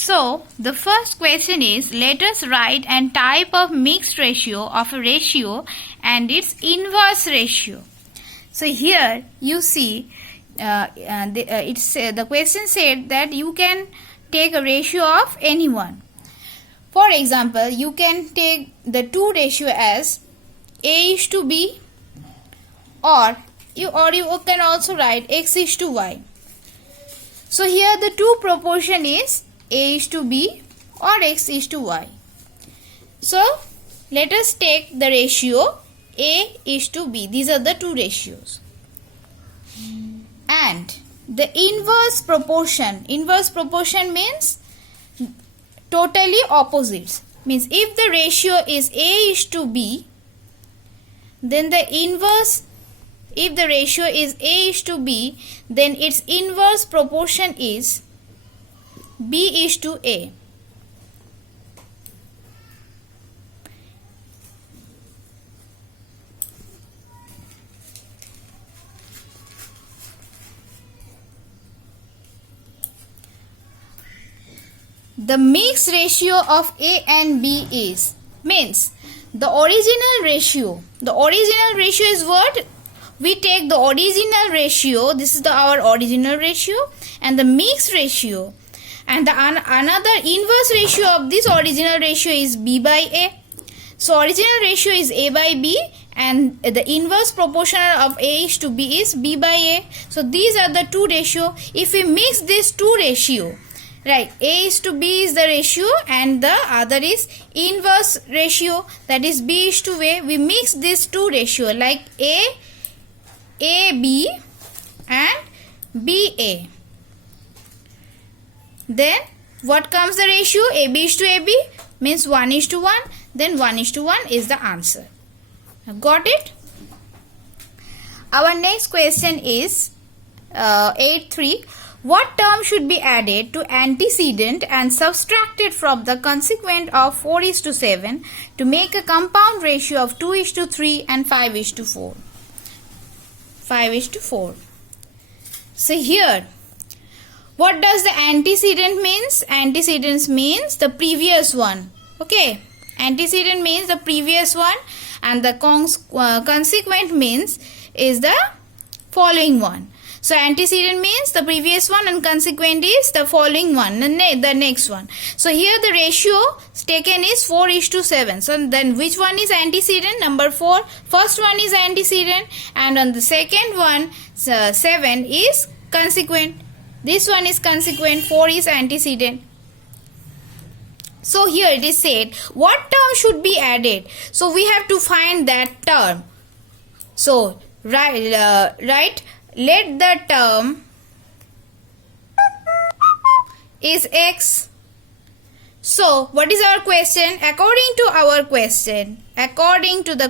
So, the first question is, let us write an type of mixed ratio of a ratio and its inverse ratio. So, here you see the question said that you can take a ratio of any one. For example, you can take the 2 ratio as A is to B, or you can also write X is to Y. So here the 2 proportion is A is to B or X is to Y. So let us take the ratio A is to B. These are the 2 ratios. And the inverse proportion means totally opposites. Means if the ratio is A is to B, then if the ratio is A is to B, then its inverse proportion is B is to A. The mixed ratio of A and B is, means the original ratio. The original ratio is what? We take the original ratio, this is our original ratio, and the mixed ratio. And the another inverse ratio of this original ratio is B by A. So original ratio is A by B, and the inverse proportional of A is to B is B by A. So these are the 2 ratio. If we mix these 2 ratio, right, A is to B is the ratio and the other is inverse ratio, that is B is to A. We mix these 2 ratio like AB and BA. Then what comes the ratio? AB is to AB means 1 is to 1. Then 1 is to 1 is the answer. Got it? Our next question is 8.3. What term should be added to antecedent and subtracted from the consequent of 4 is to 7 to make a compound ratio of 2 is to 3 and 5 is to 4? 5 is to 4. So here, what does the antecedent means? Antecedent means the previous one. Okay, antecedent means the previous one, and the consequent means is the following one. So antecedent means the previous one and consequent is the following one, the next one. So here the ratio taken is 4 is to 7. So then which one is antecedent? Number 4. First one is antecedent, and on the second one 7 is consequent. This one is consequent, 4 is antecedent. So here it is said, what term should be added? So we have to find that term. So right, let the term is X. So what is our question? According to the question, according to the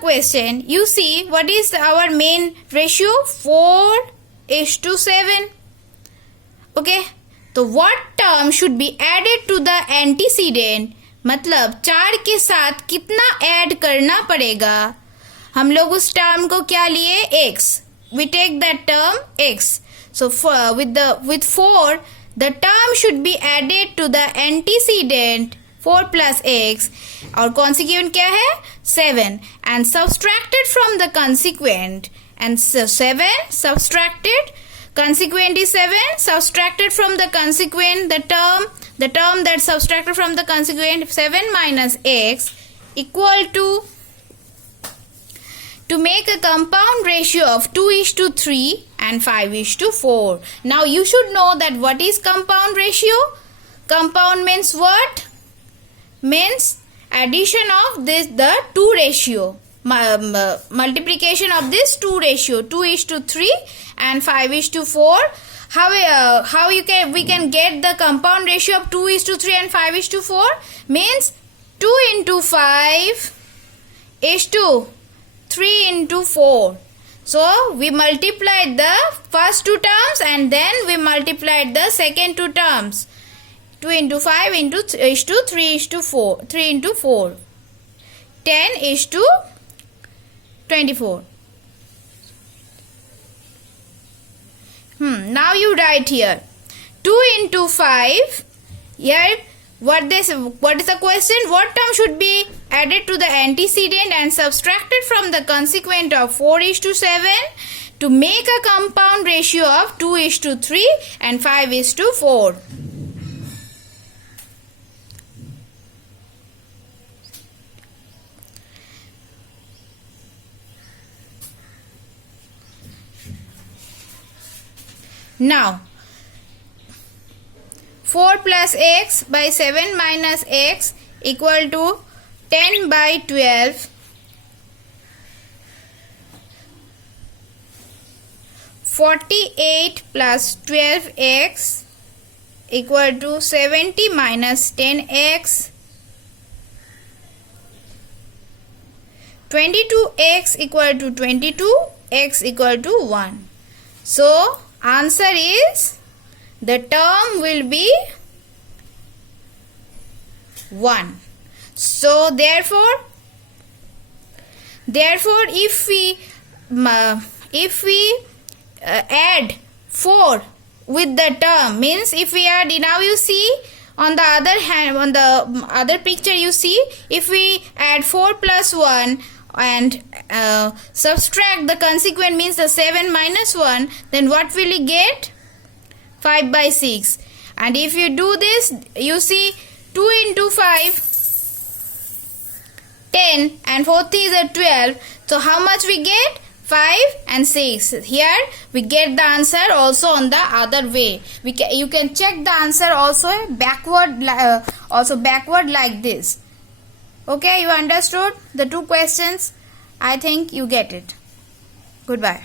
question, you see what is our main ratio? 4 is to 7. Okay, तो what term should be added to the antecedent? मतलब 4 के साथ कितना add करना पड़ेगा? हम लोग उस टर्म को क्या लिए? X. We take that term X. So with 4, the term should be added to the antecedent 4 plus X. और consequent क्या है? 7. And subtracted from the consequent. And so 7 subtracted. Consequent is 7, subtracted from the consequent, the term that subtracted from the consequent, 7 minus X equal to make a compound ratio of 2 is to 3 and 5 is to 4. Now you should know that what is compound ratio? Compound means what? Means addition of the 2 ratio. Multiplication of this 2 ratio, 2 is to 3 and 5 is to 4. How we can get the compound ratio of 2 is to 3 and 5 is to 4? Means 2 into 5 is to 3 into 4. So we multiplied the first 2 terms and then we multiplied the second 2 terms. 2 into 5 is to 3 is to 4. 3 into 4. 10 is to 24. Now you write here 2 into 5. Here what is the question? What term should be added to the antecedent and subtracted from the consequent of 4 is to 7 to make a compound ratio of 2 is to 3 and 5 is to 4. Now 4 plus x by 7 minus x equal to 10 by 12. 48 plus 12x equal to 70 minus 10x. 22x equal to 22, x equal to 1. So answer is, the term will be 1. So therefore if we add 4 with the term, means if we add, now you see on the other hand, on the other picture you see, if we add 4 plus 1 and subtract the consequent, means the 7 minus 1, then what will you get? 5 by 6. And if you do this, you see 2 into 5, 10, and 4 is a 12. So how much we get? 5 and 6. Here we get the answer also on the other way. You can check the answer also backward like this. Okay, you understood the two questions? I think you get it. Goodbye.